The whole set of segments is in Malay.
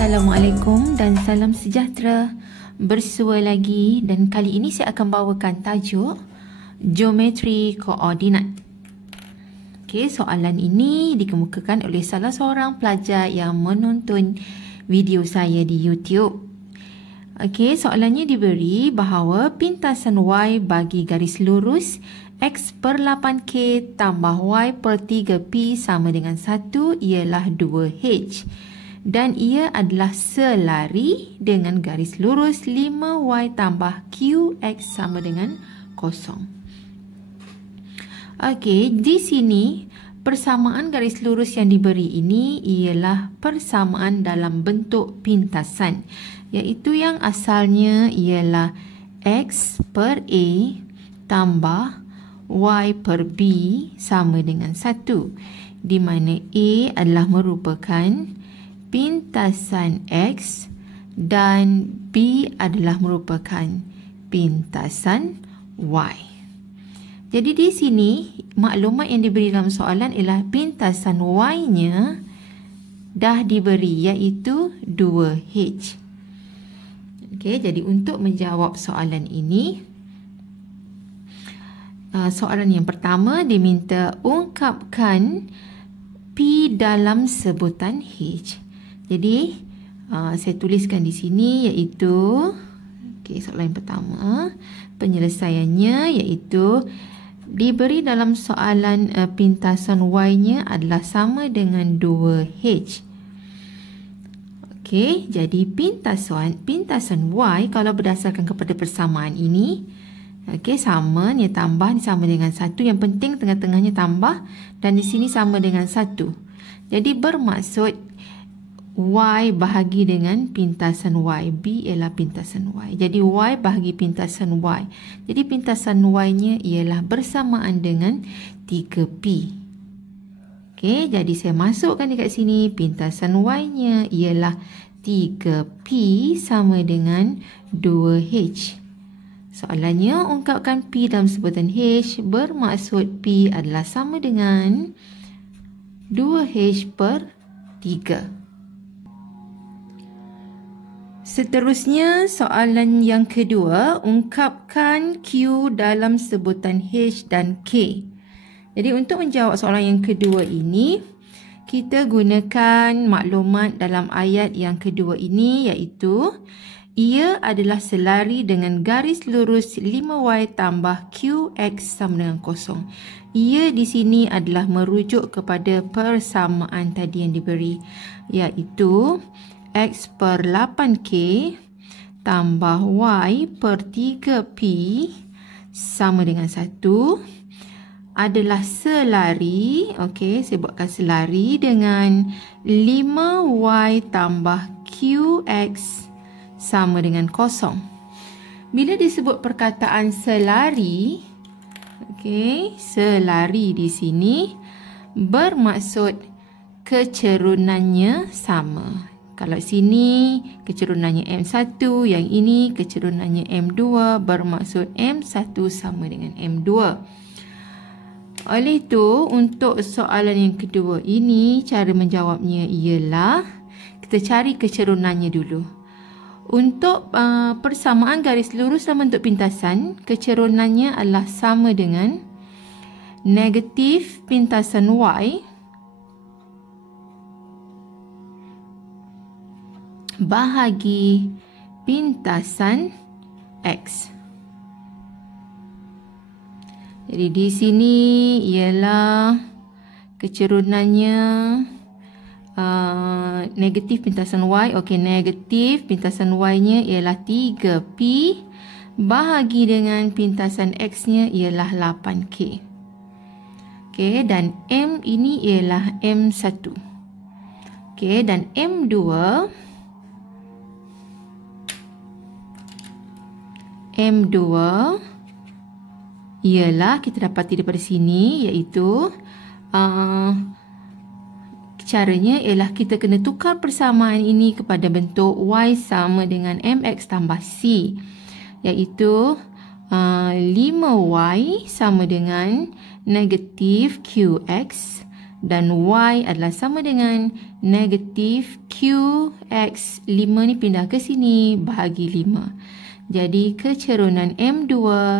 Assalamualaikum dan salam sejahtera. Bersua lagi dan kali ini saya akan bawakan tajuk Geometri Koordinat. Okey, soalan ini dikemukakan oleh salah seorang pelajar yang menonton video saya di YouTube. Okey, soalannya diberi bahawa pintasan Y bagi garis lurus X per 8K tambah Y per 3P sama dengan 1 ialah 2H. Dan ia adalah selari dengan garis lurus 5Y tambah QX sama dengan 0. Okey, di sini persamaan garis lurus yang diberi ini ialah persamaan dalam bentuk pintasan, iaitu yang asalnya ialah X per A tambah Y per B sama dengan 1, di mana A adalah merupakan pintasan X dan B adalah merupakan pintasan Y. Jadi di sini maklumat yang diberi dalam soalan ialah pintasan Y-nya dah diberi iaitu 2H. Okey, jadi untuk menjawab soalan ini, soalan yang pertama diminta ungkapkan P dalam sebutan H. Jadi, saya tuliskan di sini iaitu, okey, soalan yang pertama, penyelesaiannya iaitu diberi dalam soalan pintasan Y-nya adalah sama dengan 2H. Okey, jadi pintasan Y kalau berdasarkan kepada persamaan ini, okey, sama, ni tambah, ni sama dengan 1. Yang penting tengah-tengahnya tambah dan di sini sama dengan 1. Jadi bermaksud Y bahagi dengan pintasan Y. B ialah pintasan Y. Jadi Y bahagi pintasan Y. Jadi pintasan Y-nya ialah bersamaan dengan 3P. Okey, jadi saya masukkan dekat sini pintasan Y-nya ialah 3P sama dengan 2H. Soalannya, ungkapkan P dalam sebutan H, bermaksud P adalah sama dengan 2H per 3. Seterusnya, soalan yang kedua, ungkapkan Q dalam sebutan H dan K. Jadi untuk menjawab soalan yang kedua ini, kita gunakan maklumat dalam ayat yang kedua ini, iaitu ia adalah selari dengan garis lurus 5Y tambah QX sama dengan 0. Ia di sini adalah merujuk kepada persamaan tadi yang diberi, iaitu X per 8K tambah Y per 3P sama dengan 1 adalah selari, okey, saya buatkan selari dengan 5Y tambah QX sama dengan 0. Bila disebut perkataan selari, okey, selari di sini bermaksud kecerunannya sama. Kalau sini kecerunannya M1, yang ini kecerunannya M2, bermaksud M1 sama dengan M2. Oleh itu, untuk soalan yang kedua ini, cara menjawabnya ialah kita cari kecerunannya dulu. Untuk persamaan garis lurus dalam bentuk pintasan, kecerunannya adalah sama dengan negatif pintasan Y bahagi pintasan X. Jadi di sini ialah kecerunannya negatif pintasan Y. Okey, negatif pintasan Y-nya ialah 3P bahagi dengan pintasan X-nya ialah 8K. Okey, dan M ini ialah M1. Okey, dan M2 ialah kita dapati daripada sini, iaitu caranya ialah kita kena tukar persamaan ini kepada bentuk Y sama dengan MX tambah C, iaitu 5Y sama dengan negatif QX dan Y adalah sama dengan negatif QX. 5 ni pindah ke sini, bahagi 5. Jadi kecerunan M2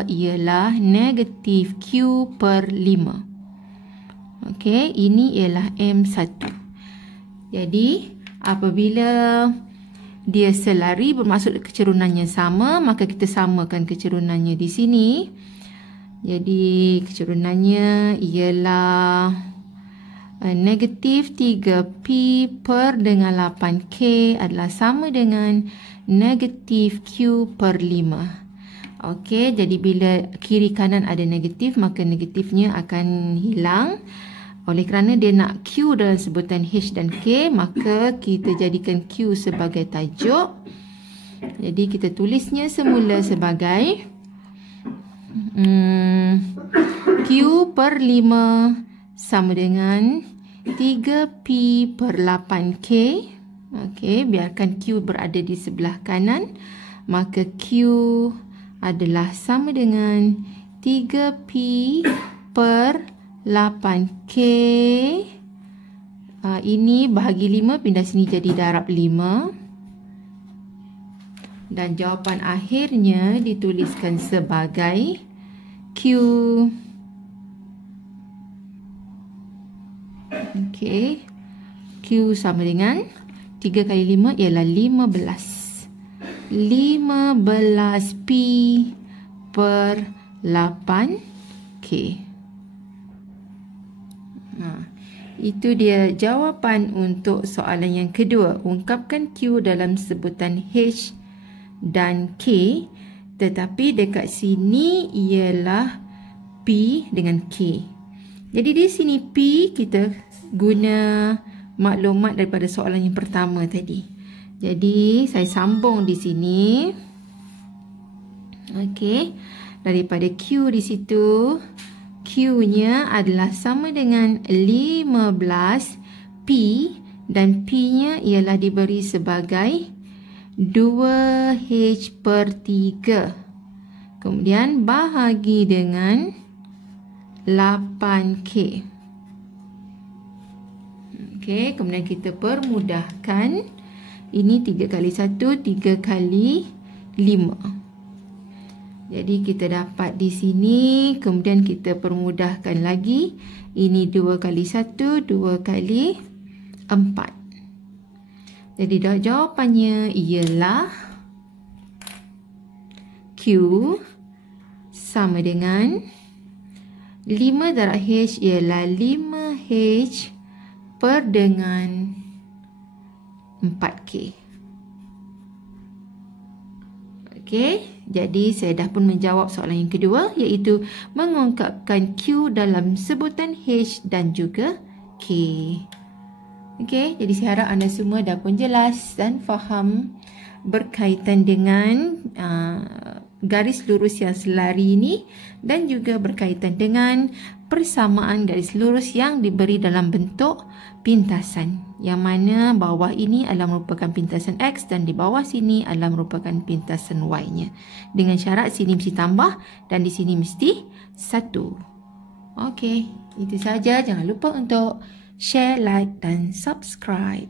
ialah negatif Q per 5. Okey, ini ialah M1. Jadi apabila dia selari bermaksud kecerunannya sama, maka kita samakan kecerunannya di sini. Jadi kecerunannya ialah negatif 3P per dengan 8K adalah sama dengan negatif Q per 5. Okey, jadi bila kiri kanan ada negatif, maka negatifnya akan hilang. Oleh kerana dia nak Q dalam sebutan H dan K, maka kita jadikan Q sebagai tajuk. Jadi kita tulisnya semula sebagai Q per 5 sama dengan 3P per 8K. Okey, biarkan Q berada di sebelah kanan. Maka Q adalah sama dengan 3P per 8K. Ini bahagi 5, pindah sini jadi darab 5. Dan jawapan akhirnya dituliskan sebagai Q. Okey. Q sama dengan 3 kali 5 ialah 15. 15P per 8K. Itu dia jawapan untuk soalan yang kedua. Ungkapkan Q dalam sebutan H dan K, tetapi dekat sini ialah P dengan K. Jadi di sini P kita guna maklumat daripada soalan yang pertama tadi. Jadi saya sambung di sini. Okey, daripada Q di situ, Q-nya adalah sama dengan 15P dan P-nya ialah diberi sebagai 2H per 3. Kemudian bahagi dengan 8K. Okey, kemudian kita permudahkan. Ini 3 kali 1, 3 kali 5. Jadi kita dapat di sini, kemudian kita permudahkan lagi. Ini 2 kali 1, 2 kali 4. Jadi jawapannya ialah Q sama dengan 5 darab H ialah 5H per dengan 4K. Okey, jadi saya dah pun menjawab soalan yang kedua, iaitu mengungkapkan Q dalam sebutan H dan juga K. Okey, jadi saya harap anda semua dah pun jelas dan faham berkaitan dengan garis lurus yang selari ini dan juga berkaitan dengan persamaan garis lurus yang diberi dalam bentuk pintasan, yang mana bawah ini adalah merupakan pintasan X dan di bawah sini adalah merupakan pintasan Y-nya. Dengan syarat sini mesti tambah dan di sini mesti 1. Okey, itu saja. Jangan lupa untuk share, like dan subscribe.